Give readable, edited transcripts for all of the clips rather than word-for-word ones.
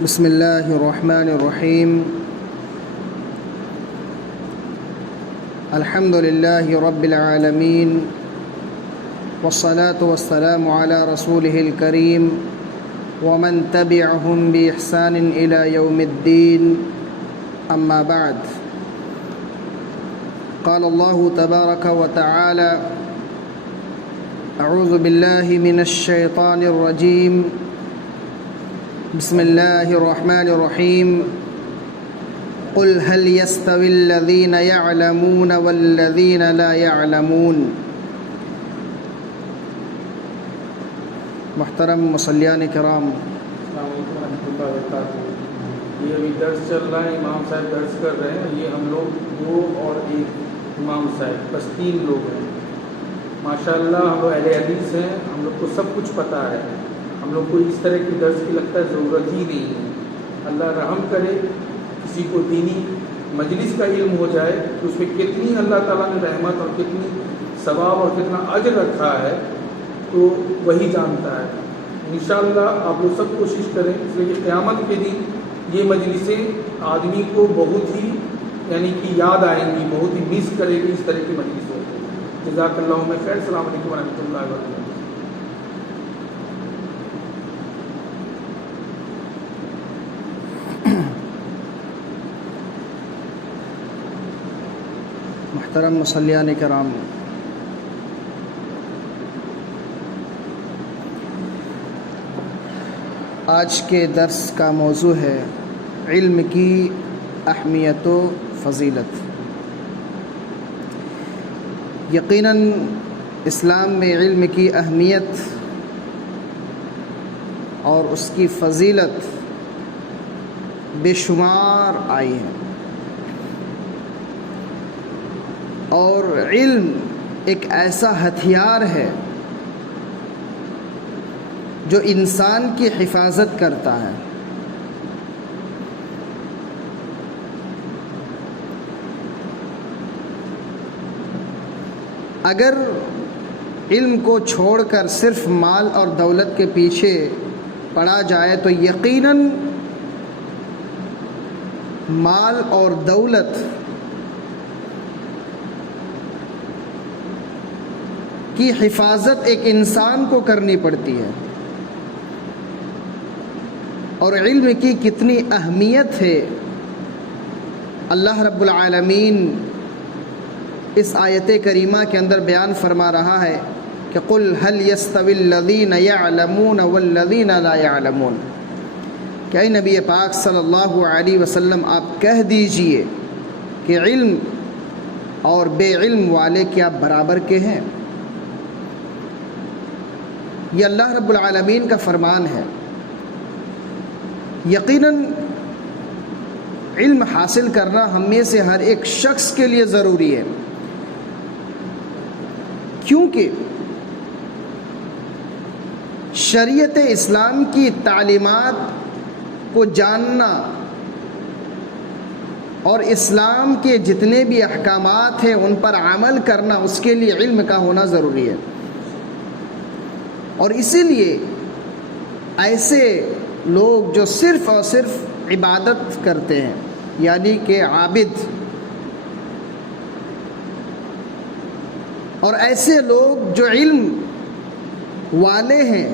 بسم اللہ الرحمن الرحیم الحمد للہ رب العالمین والصلاة والسلام علی رسولہ الکریم ومن تبعهم بإحسان إلى يوم الدين أما بعد قال الله تبارك وتعالى أعوذ بالله من الشيطان الرجيم بسم الله الرحمن الرحيم قل هل يستوي الذين يعلمون والذين لا يعلمون۔ محترم مصلیان کرام، السلام علیکم ورحمۃ اللہ وبرکاتہ۔ یہ ابھی درس چل رہا ہے، امام صاحب درس کر رہے ہیں۔ یہ ہم لوگ دو اور ایک امام صاحب، بس 3 لوگ ہیں۔ ماشاءاللہ ہم لوگ اہل حدیث ہیں، ہم لوگ کو سب کچھ پتہ ہے۔ ہم لوگ کو اس طرح کی درس کی لگتا ہے ضرورت ہی نہیں ہے۔ اللہ رحم کرے، کسی کو دینی مجلس کا علم ہو جائے کہ اس میں کتنی اللہ تعالیٰ نے رحمت اور کتنی ثواب اور کتنا اجر رکھا ہے تو وہی جانتا ہے۔ انشاءاللہ آپ لوگ سب کوشش کریں، اس لیے کہ قیامت کے دن یہ مجلسیں آدمی کو بہت ہی کہ یاد آئیں گی، بہت ہی مس کرے گی اس طرح کی مجلسوں کو۔ جزاک اللہ خیر۔ السلام علیکم ورحمۃ اللہ وبرکاتہ۔ محترم مصلیان کرام، آج کے درس کا موضوع ہے علم کی اہمیت و فضیلت۔ یقیناً اسلام میں علم کی اہمیت اور اس کی فضیلت بے شمار آئی ہے، اور علم ایک ایسا ہتھیار ہے جو انسان کی حفاظت کرتا ہے۔ اگر علم کو چھوڑ کر صرف مال اور دولت کے پیچھے پڑا جائے تو یقیناً مال اور دولت کی حفاظت ایک انسان کو کرنی پڑتی ہے، اور علم کی کتنی اہمیت ہے اللہ رب العالمین اس آیت کریمہ کے اندر بیان فرما رہا ہے کہ قل هل يستوي الذين يعلمون والذين لا يعلمون۔ کہ اے نبی پاک صلی اللہ علیہ وسلم آپ کہہ دیجئے کہ علم اور بے علم والے کیا برابر کے ہیں؟ یہ اللہ رب العالمین کا فرمان ہے۔ یقیناً علم حاصل کرنا ہم میں سے ہر ایک شخص کے لیے ضروری ہے، کیونکہ شریعت اسلام کی تعلیمات کو جاننا اور اسلام کے جتنے بھی احکامات ہیں ان پر عمل کرنا، اس کے لیے علم کا ہونا ضروری ہے۔ اور اسی لیے ایسے لوگ جو صرف اور صرف عبادت کرتے ہیں، یعنی کہ عابد، اور ایسے لوگ جو علم والے ہیں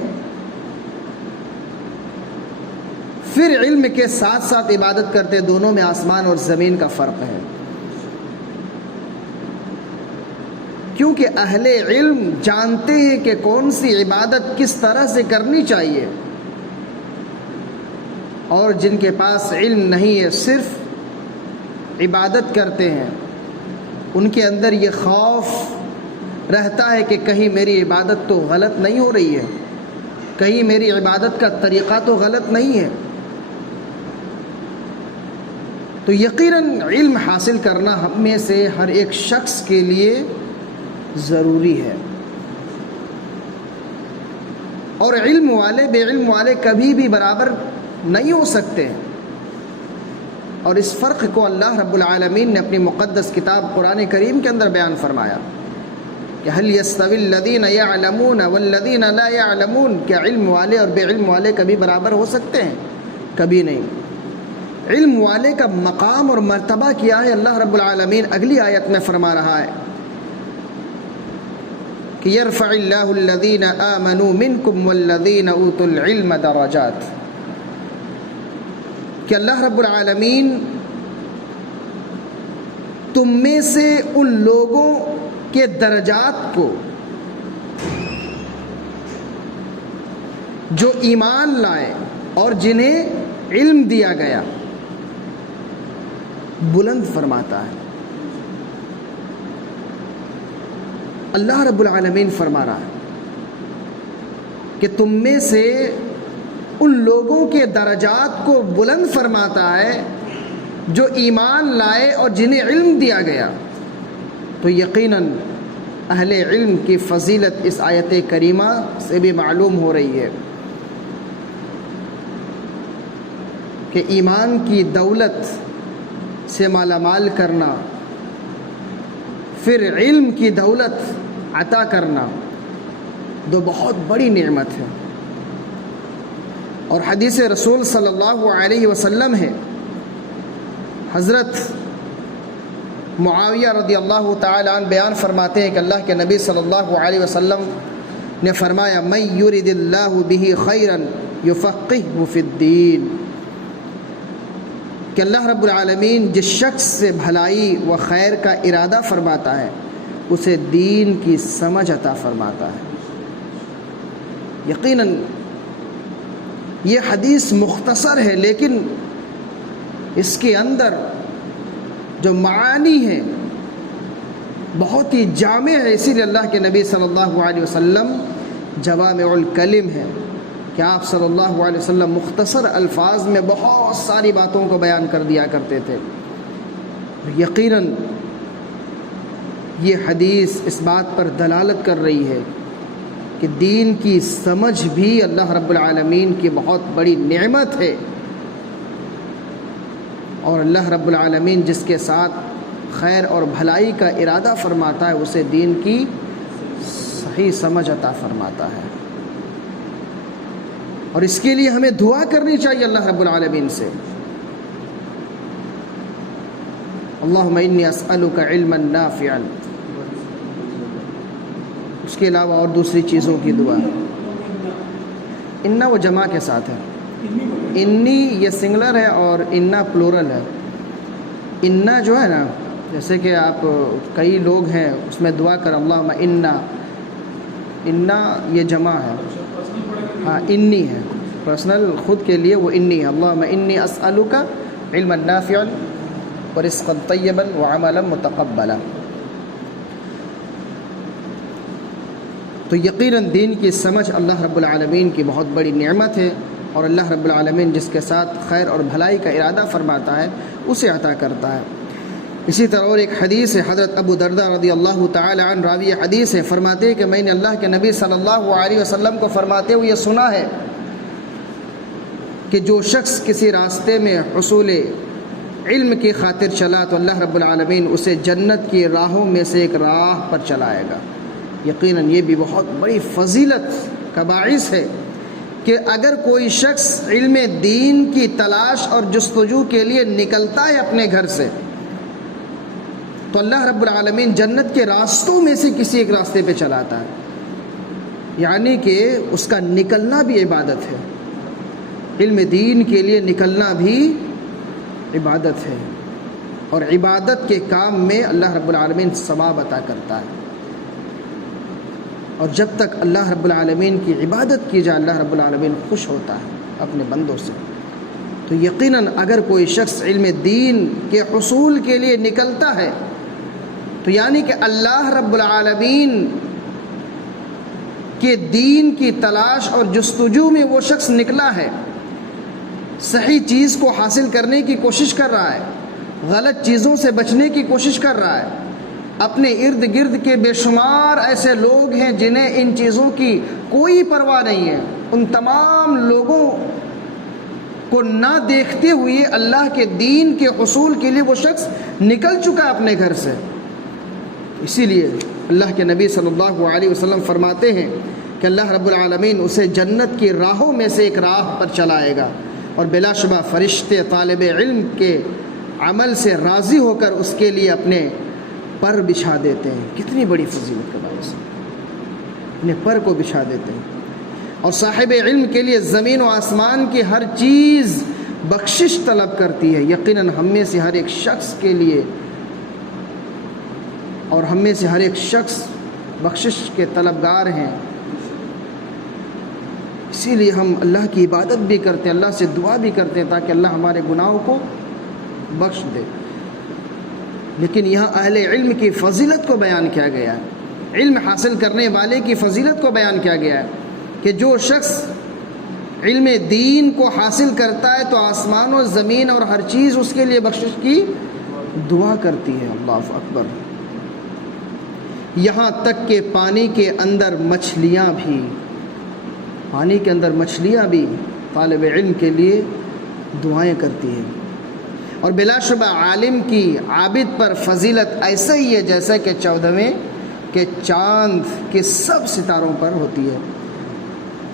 پھر علم کے ساتھ ساتھ عبادت کرتے، دونوں میں آسمان اور زمین کا فرق ہے۔ کیونکہ اہل علم جانتے ہیں کہ کون سی عبادت کس طرح سے کرنی چاہیے، اور جن کے پاس علم نہیں ہے صرف عبادت کرتے ہیں، ان کے اندر یہ خوف رہتا ہے کہ کہیں میری عبادت تو غلط نہیں ہو رہی ہے، کہیں میری عبادت کا طریقہ تو غلط نہیں ہے۔ تو یقیناً علم حاصل کرنا ہم میں سے ہر ایک شخص کے لیے ضروری ہے، اور علم والے بے علم والے کبھی بھی برابر نہیں ہو سکتے، اور اس فرق کو اللہ رب العالمین نے اپنی مقدس کتاب قرآن کریم کے اندر بیان فرمایا کہ هل يستوي الذين يعلمون والذين لا يعلمون، کیا علم والے اور بے علم والے کبھی برابر ہو سکتے ہیں؟ کبھی نہیں۔ علم والے کا مقام اور مرتبہ کیا ہے، اللہ رب العالمین اگلی آیت میں فرما رہا ہے کہ یرفع اللہ الذین آمنوا منکم والذین اوتوا العلم درجات، کہ اللہ رب العالمین تم میں سے ان لوگوں کے درجات کو جو ایمان لائے اور جنہیں علم دیا گیا بلند فرماتا ہے۔ اللہ رب العالمین فرما رہا ہے کہ تم میں سے ان لوگوں کے درجات کو بلند فرماتا ہے جو ایمان لائے اور جنہیں علم دیا گیا۔ تو یقیناً اہل علم کی فضیلت اس آیت کریمہ سے بھی معلوم ہو رہی ہے کہ ایمان کی دولت سے مالا مال کرنا، پھر علم کی دولت عطا کرنا، دو بہت بڑی نعمت ہے۔ اور حدیث رسول صلی اللہ علیہ وسلم ہے، حضرت معاویہ رضی اللہ تعالی عنہ بیان فرماتے ہیں کہ اللہ کے نبی صلی اللہ علیہ وسلم نے فرمایا من یرد اللہ بہ خیرا یفقہہ فی الدین، کہ اللہ رب العالمین جس شخص سے بھلائی و خیر کا ارادہ فرماتا ہے اسے دین کی سمجھ عطا فرماتا ہے۔ یقیناً یہ حدیث مختصر ہے لیکن اس کے اندر جو معانی ہیں بہت ہی جامع ہے، اسی لیے اللہ کے نبی صلی اللہ علیہ وسلم جوامع الکلم ہے کہ آپ صلی اللہ علیہ وسلم مختصر الفاظ میں بہت ساری باتوں کو بیان کر دیا کرتے تھے۔ یقیناً یہ حدیث اس بات پر دلالت کر رہی ہے کہ دین کی سمجھ بھی اللہ رب العالمین کی بہت بڑی نعمت ہے، اور اللہ رب العالمین جس کے ساتھ خیر اور بھلائی کا ارادہ فرماتا ہے اسے دین کی صحیح سمجھ عطا فرماتا ہے۔ اور اس کے لیے ہمیں دعا کرنی چاہیے اللہ رب العالمین سے، اللہم انی اسألک علما نافعا، اس کے علاوہ اور دوسری چیزوں کی دعا۔ انا وہ جمع کے ساتھ ہے، انی یہ سنگلر ہے اور انا پلورل ہے۔ انا جو ہے نا، جیسے کہ آپ کئی لوگ ہیں اس میں دعا کر اللہم انا یہ جمع ہے، ہاں انی ہے، پرسنل خود کے لیے وہ انی ہے، اللہم انی اسألک علما نافعا ورزقا طیبا وعملا متقبلا۔ تو یقیناً دین کی سمجھ اللہ رب العالمین کی بہت بڑی نعمت ہے، اور اللہ رب العالمین جس کے ساتھ خیر اور بھلائی کا ارادہ فرماتا ہے اسے عطا کرتا ہے۔ اسی طرح اور ایک حدیث ہے، حضرت ابو درداء رضی اللہ تعالی عنہ راوی حدیث ہے، فرماتے ہیں کہ میں نے اللہ کے نبی صلی اللہ علیہ وسلم کو فرماتے ہوئے یہ سنا ہے کہ جو شخص کسی راستے میں حصول علم کی خاطر چلا تو اللہ رب العالمین اسے جنت کی راہوں میں سے ایک راہ پر چلائے گا۔ یقیناً یہ بھی بہت بڑی فضیلت کا باعث ہے کہ اگر کوئی شخص علم دین کی تلاش اور جستجو کے لیے نکلتا ہے اپنے گھر سے تو اللہ رب العالمین جنت کے راستوں میں سے کسی ایک راستے پہ چلاتا ہے، یعنی کہ اس کا نکلنا بھی عبادت ہے، علم دین کے لیے نکلنا بھی عبادت ہے، اور عبادت کے کام میں اللہ رب العالمین ثواب عطا کرتا ہے۔ اور جب تک اللہ رب العالمین کی عبادت کی جائے اللہ رب العالمین خوش ہوتا ہے اپنے بندوں سے۔ تو یقیناً اگر کوئی شخص علم دین کے حصول کے لیے نکلتا ہے تو یعنی کہ اللہ رب العالمین کے دین کی تلاش اور جستجو میں وہ شخص نکلا ہے، صحیح چیز کو حاصل کرنے کی کوشش کر رہا ہے، غلط چیزوں سے بچنے کی کوشش کر رہا ہے۔ اپنے ارد گرد کے بے شمار ایسے لوگ ہیں جنہیں ان چیزوں کی کوئی پرواہ نہیں ہے، ان تمام لوگوں کو نہ دیکھتے ہوئے اللہ کے دین کے حصول کے لیے وہ شخص نکل چکا ہے اپنے گھر سے۔ اسی لیے اللہ کے نبی صلی اللہ علیہ وسلم فرماتے ہیں کہ اللہ رب العالمین اسے جنت کی راہوں میں سے ایک راہ پر چلائے گا، اور بلا شبہ فرشتے طالب علم کے عمل سے راضی ہو کر اس کے لیے اپنے پر بچھا دیتے ہیں. کتنی بڑی فضیلت کا باعث ہے، اپنے پر کو بچھا دیتے ہیں. اور صاحب علم کے لیے زمین و آسمان کی ہر چیز بخشش طلب کرتی ہے. یقیناً ہم میں سے ہر ایک شخص کے لیے اور ہم میں سے ہر ایک شخص بخشش کے طلبگار ہیں. اسی لیے ہم اللہ کی عبادت بھی کرتے ہیں، اللہ سے دعا بھی کرتے ہیں تاکہ اللہ ہمارے گناہوں کو بخش دے. لیکن یہاں اہل علم کی فضیلت کو بیان کیا گیا ہے، علم حاصل کرنے والے کی فضیلت کو بیان کیا گیا ہے کہ جو شخص علم دین کو حاصل کرتا ہے تو آسمان و زمین اور ہر چیز اس کے لیے بخشش کی دعا کرتی ہے. اللہ اکبر. یہاں تک کہ پانی کے اندر مچھلیاں بھی طالب علم کے لیے دعائیں کرتی ہیں. اور بلا شبہ عالم کی عابد پر فضیلت ایسا ہی ہے جیسا کہ 14ویں کے چاند کے سب ستاروں پر ہوتی ہے.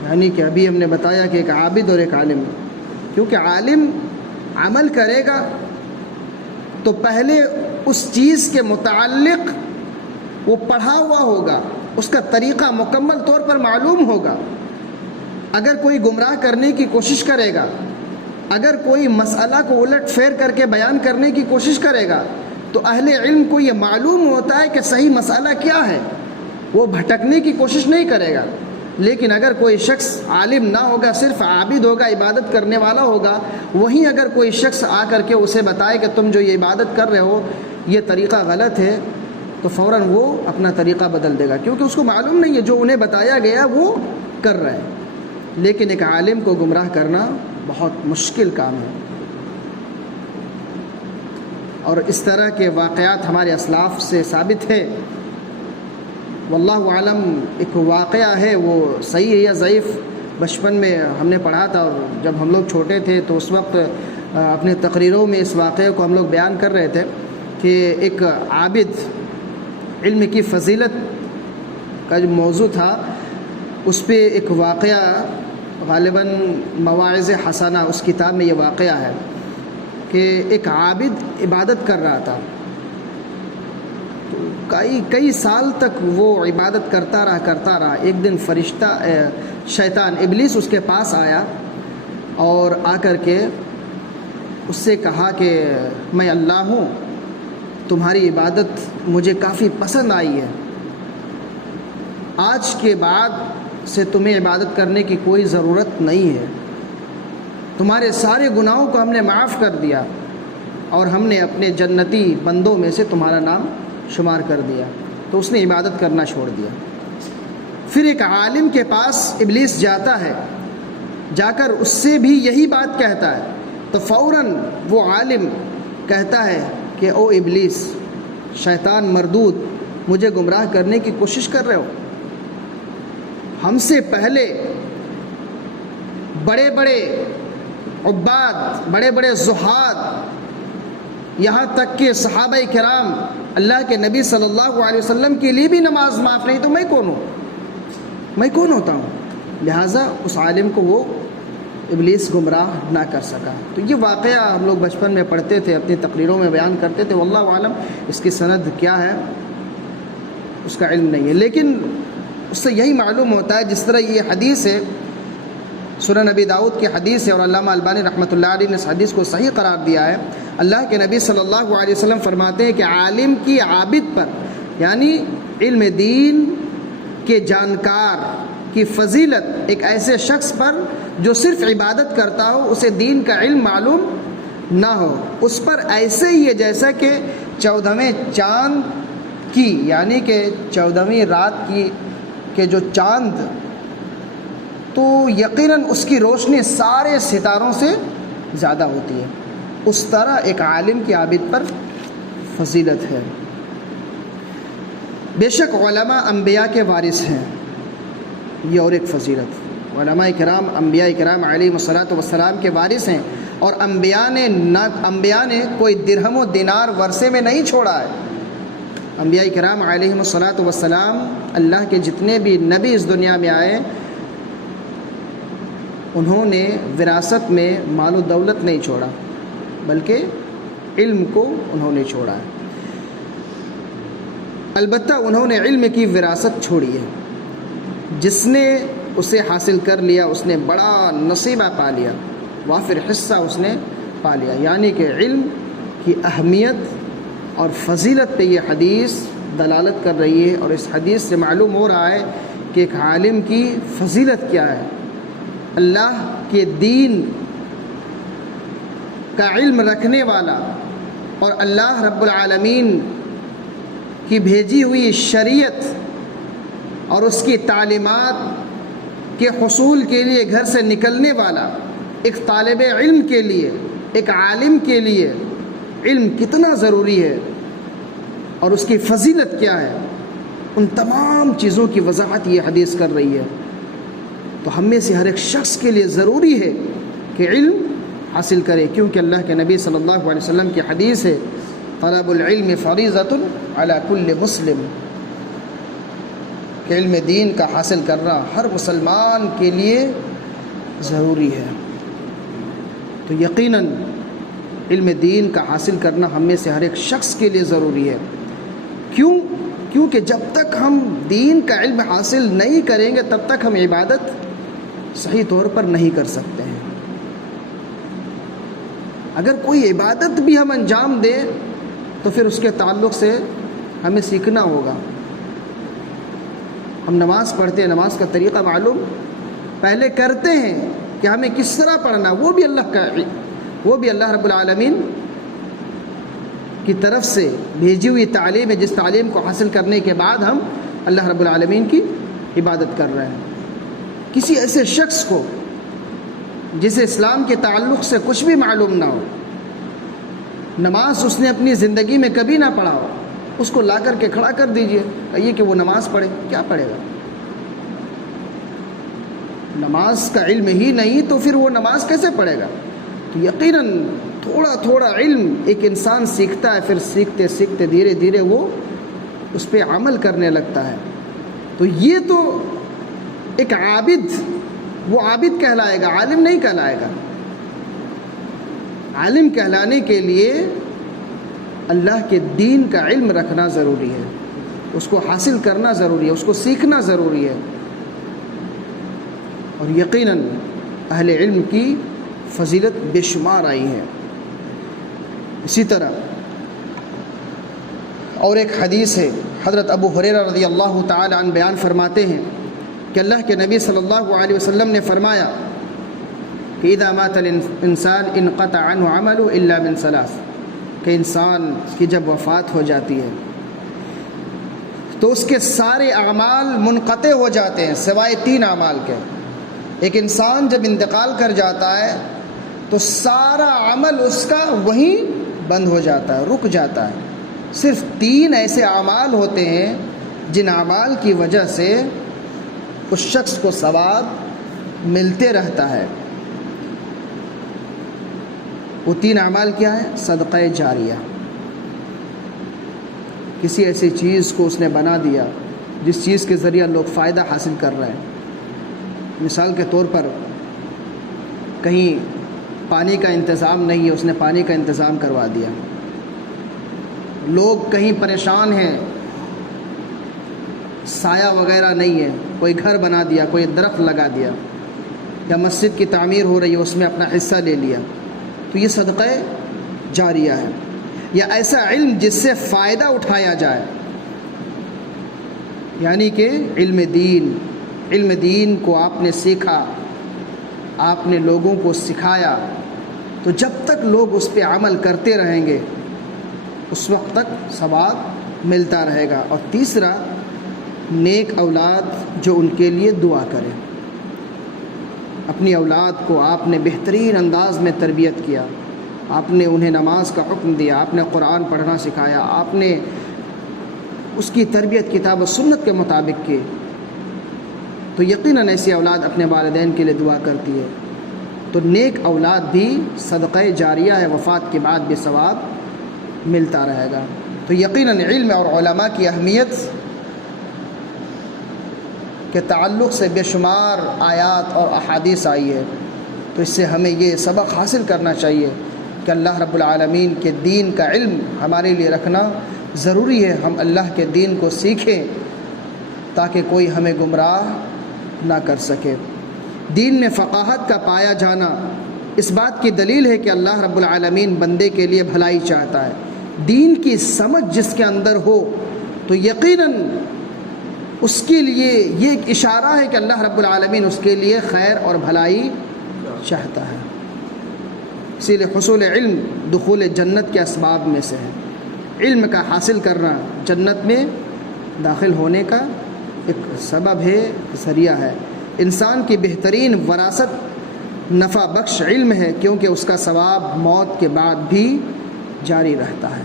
یعنی کہ ابھی ہم نے بتایا کہ ایک عابد اور ایک عالم، کیونکہ عالم عمل کرے گا تو پہلے اس چیز کے متعلق وہ پڑھا ہوا ہوگا، اس کا طریقہ مکمل طور پر معلوم ہوگا. اگر کوئی گمراہ کرنے کی کوشش کرے گا، اگر کوئی مسئلہ کو الٹ پھیر کر کے بیان کرنے کی کوشش کرے گا تو اہل علم کو یہ معلوم ہوتا ہے کہ صحیح مسئلہ کیا ہے، وہ بھٹکنے کی کوشش نہیں کرے گا. لیکن اگر کوئی شخص عالم نہ ہوگا، صرف عابد ہوگا، عبادت کرنے والا ہوگا، وہیں اگر کوئی شخص آ کر کے اسے بتائے کہ تم جو یہ عبادت کر رہے ہو یہ طریقہ غلط ہے، تو فوراً وہ اپنا طریقہ بدل دے گا، کیونکہ اس کو معلوم نہیں ہے جو انہیں بتایا گیا وہ کر رہے ہیں. لیکن ایک عالم کو گمراہ کرنا بہت مشکل کام ہے. اور اس طرح کے واقعات ہمارے اسلاف سے ثابت ہے. واللہ عالم ایک واقعہ ہے، وہ صحیح ہے یا ضعیف بچپن میں ہم نے پڑھا تھا، اور جب ہم لوگ چھوٹے تھے تو اس وقت اپنے تقریروں میں اس واقعے کو ہم لوگ بیان کر رہے تھے کہ ایک عابد، علم کی فضیلت کا جو موضوع تھا اس پہ ایک واقعہ، غالباً مواعظ حسنہ اس کتاب میں یہ واقعہ ہے کہ ایک عابد عبادت کر رہا تھا. کئی سال تک وہ عبادت کرتا رہا. ایک دن فرشتہ شیطان ابلیس اس کے پاس آیا اور آ کر کے اس سے کہا کہ میں اللہ ہوں، تمہاری عبادت مجھے کافی پسند آئی ہے، آج کے بعد سے تمہیں عبادت کرنے کی کوئی ضرورت نہیں ہے، تمہارے سارے گناہوں کو ہم نے معاف کر دیا اور ہم نے اپنے جنتی بندوں میں سے تمہارا نام شمار کر دیا. تو اس نے عبادت کرنا چھوڑ دیا. پھر ایک عالم کے پاس ابلیس جاتا ہے، جا کر اس سے بھی یہی بات کہتا ہے، تو فوراً وہ عالم کہتا ہے کہ او ابلیس، شیطان مردود، مجھے گمراہ کرنے کی کوشش کر رہے ہو. ہم سے پہلے بڑے بڑے عباد، بڑے بڑے زہاد، یہاں تک کہ صحابہ کرام، اللہ کے نبی صلی اللہ علیہ وسلم کے لیے بھی نماز معاف نہیں، تو میں کون ہوتا ہوں. لہٰذا اس عالم کو وہ ابلیس گمراہ نہ کر سکا. تو یہ واقعہ ہم لوگ بچپن میں پڑھتے تھے، اپنی تقریروں میں بیان کرتے تھے. واللہ عالم اس کی سند کیا ہے اس کا علم نہیں ہے، لیکن اس سے یہی معلوم ہوتا ہے، جس طرح یہ حدیث ہے، سنن نبی داؤد کی حدیث ہے، اور علامہ البانی رحمۃ اللہ علیہ نے اس حدیث کو صحیح قرار دیا ہے. اللہ کے نبی صلی اللہ علیہ وسلم فرماتے ہیں کہ عالم کی عابد پر، یعنی علم دین کے جانکار کی فضیلت ایک ایسے شخص پر جو صرف عبادت کرتا ہو، اسے دین کا علم معلوم نہ ہو، اس پر ایسے ہی ہے جیسا کہ 14ویں چاند کی، یعنی کہ 14ویں رات کی کہ جو چاند، تو یقیناً اس کی روشنی سارے ستاروں سے زیادہ ہوتی ہے، اس طرح ایک عالم کی عابد پر فضیلت ہے. بے شک علماء انبیاء کے وارث ہیں، یہ اور ایک فضیلت. علماء کرام انبیاء کرام علیہ الصلوۃ والسلام کے وارث ہیں، اور انبیاء نے کوئی درہم و دینار ورثے میں نہیں چھوڑا ہے. انبیاء کرام علیہ الصلوۃ والسلام، اللہ کے جتنے بھی نبی اس دنیا میں آئے، انہوں نے وراثت میں مال و دولت نہیں چھوڑا، بلکہ علم کو انہوں نے چھوڑا ہے۔ البتہ انہوں نے علم کی وراثت چھوڑی ہے، جس نے اسے حاصل کر لیا اس نے بڑا نصیبہ پا لیا، وافر حصہ اس نے پا لیا۔ یعنی کہ علم کی اہمیت اور فضیلت پہ یہ حدیث دلالت کر رہی ہے، اور اس حدیث سے معلوم ہو رہا ہے کہ ایک عالم کی فضیلت کیا ہے۔ اللہ کے دین کا علم رکھنے والا اور اللہ رب العالمین کی بھیجی ہوئی شریعت اور اس کی تعلیمات کے حصول کے لیے گھر سے نکلنے والا ایک طالب علم کے لیے، ایک عالم کے لیے علم کتنا ضروری ہے اور اس کی فضیلت کیا ہے، ان تمام چیزوں کی وضاحت یہ حدیث کر رہی ہے۔ تو ہم میں سے ہر ایک شخص کے لیے ضروری ہے کہ علم حاصل کرے، کیونکہ اللہ کے نبی صلی اللہ علیہ وسلم کی حدیث ہے طلب العلم فریضۃ علی کل مسلم، کہ علم دین کا حاصل کرنا ہر مسلمان کے لیے ضروری ہے۔ تو یقیناً علم دین کا حاصل کرنا ہم میں سے ہر ایک شخص کے لیے ضروری ہے۔ کیونکہ جب تک ہم دین کا علم حاصل نہیں کریں گے تب تک ہم عبادت صحیح طور پر نہیں کر سکتے ہیں۔ اگر کوئی عبادت بھی ہم انجام دیں تو پھر اس کے تعلق سے ہمیں سیکھنا ہوگا۔ ہم نماز پڑھتے ہیں، نماز کا طریقہ معلوم پہلے کرتے ہیں کہ ہمیں کس طرح پڑھنا، وہ بھی اللہ رب العالمین کی طرف سے بھیجی ہوئی تعلیم ہے، جس تعلیم کو حاصل کرنے کے بعد ہم اللہ رب العالمین کی عبادت کر رہے ہیں۔ کسی ایسے شخص کو جسے اسلام کے تعلق سے کچھ بھی معلوم نہ ہو، نماز اس نے اپنی زندگی میں کبھی نہ پڑھا ہو، اس کو لا کر کے کھڑا کر دیجئے، کہیے کہ وہ نماز پڑھے، کیا پڑھے گا؟ نماز کا علم ہی نہیں تو پھر وہ نماز کیسے پڑھے گا؟ تو یقیناً تھوڑا تھوڑا علم ایک انسان سیکھتا ہے، پھر سیکھتے سیکھتے دھیرے دھیرے وہ اس پہ عمل کرنے لگتا ہے۔ تو یہ تو ایک عابد، وہ عابد کہلائے گا، عالم نہیں کہلائے گا۔ عالم کہلانے کے لیے اللہ کے دین کا علم رکھنا ضروری ہے، اس کو حاصل کرنا ضروری ہے، اس کو سیکھنا ضروری ہے۔ اور یقیناً اہل علم کی فضیلت بے شمار آئی ہے۔ اسی طرح اور ایک حدیث ہے، حضرت ابو ہریرہ رضی اللہ تعالی عنہ بیان فرماتے ہیں کہ اللہ کے نبی صلی اللہ علیہ وسلم نے فرمایا کہ اذا مات الانسان انقطع عنه عمله الا من ثلاث، کہ انسان کی جب وفات ہو جاتی ہے تو اس کے سارے اعمال منقطع ہو جاتے ہیں سوائے 3 اعمال کے۔ ایک انسان جب انتقال کر جاتا ہے تو سارا عمل اس کا وہیں بند ہو جاتا ہے، رک جاتا ہے۔ صرف 3 ایسے اعمال ہوتے ہیں جن اعمال کی وجہ سے اس شخص کو ثواب ملتے رہتا ہے۔ وہ 3 اعمال کیا ہے؟ صدقہ جاریہ، کسی ایسی چیز کو اس نے بنا دیا جس چیز کے ذریعہ لوگ فائدہ حاصل کر رہے ہیں۔ مثال کے طور پر کہیں پانی کا انتظام نہیں ہے، اس نے پانی کا انتظام کروا دیا۔ لوگ کہیں پریشان ہیں، سایہ وغیرہ نہیں ہے، کوئی گھر بنا دیا، کوئی درخت لگا دیا، یا مسجد کی تعمیر ہو رہی ہے اس میں اپنا حصہ لے لیا، تو یہ صدقہ جاریہ ہے۔ یا ایسا علم جس سے فائدہ اٹھایا جائے، یعنی کہ علم دین کو آپ نے سیکھا، آپ نے لوگوں کو سکھایا، تو جب تک لوگ اس پہ عمل کرتے رہیں گے اس وقت تک ثواب ملتا رہے گا۔ اور تیسرا، نیک اولاد جو ان کے لیے دعا کرے۔ اپنی اولاد کو آپ نے بہترین انداز میں تربیت کیا، آپ نے انہیں نماز کا حکم دیا، آپ نے قرآن پڑھنا سکھایا، آپ نے اس کی تربیت کتاب و سنت کے مطابق کی، تو یقیناً ایسی اولاد اپنے والدین کے لیے دعا کرتی ہے۔ تو نیک اولاد بھی صدقہ جاریہ ہے، وفات کے بعد بھی ثواب ملتا رہے گا۔ تو یقیناً علم اور علماء کی اہمیت کے تعلق سے بے شمار آیات اور احادیث آئی ہے، تو اس سے ہمیں یہ سبق حاصل کرنا چاہیے کہ اللہ رب العالمین کے دین کا علم ہمارے لیے رکھنا ضروری ہے۔ ہم اللہ کے دین کو سیکھیں تاکہ کوئی ہمیں گمراہ نہ کر سکے۔ دین میں فقاہت کا پایا جانا اس بات کی دلیل ہے کہ اللہ رب العالمین بندے کے لیے بھلائی چاہتا ہے۔ دین کی سمجھ جس کے اندر ہو تو یقیناً اس کے لیے یہ ایک اشارہ ہے کہ اللہ رب العالمین اس کے لیے خیر اور بھلائی چاہتا ہے۔ اسی لیے حصول علم دخول جنت کے اسباب میں سے ہے۔ علم کا حاصل کرنا جنت میں داخل ہونے کا ایک سبب ہے، ذریعہ ہے۔ انسان کی بہترین وراثت نفع بخش علم ہے، کیونکہ اس کا ثواب موت کے بعد بھی جاری رہتا ہے۔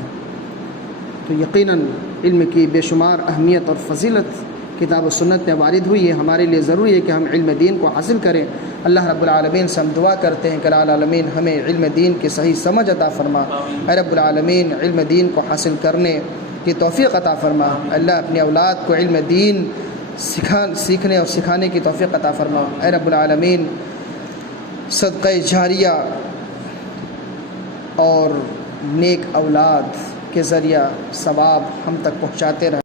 تو یقیناً علم کی بے شمار اہمیت اور فضیلت کتاب و سنت میں وارد ہوئی ہے۔ ہمارے لیے ضروری ہے کہ ہم علم دین کو حاصل کریں۔ اللہ رب العالمین سے ہم دعا کرتے ہیں کہ العالمین ہمیں علم دین کی صحیح سمجھ عطا فرما۔ اے رب العالمین علم دین کو حاصل کرنے کی توفیق عطا فرما۔ اللہ اپنی اولاد کو علم دین سیکھنے اور سکھانے کی توفیق عطا فرما۔ اے رب العالمین صدقہ جاریہ اور نیک اولاد کے ذریعہ ثواب ہم تک پہنچاتے رہے۔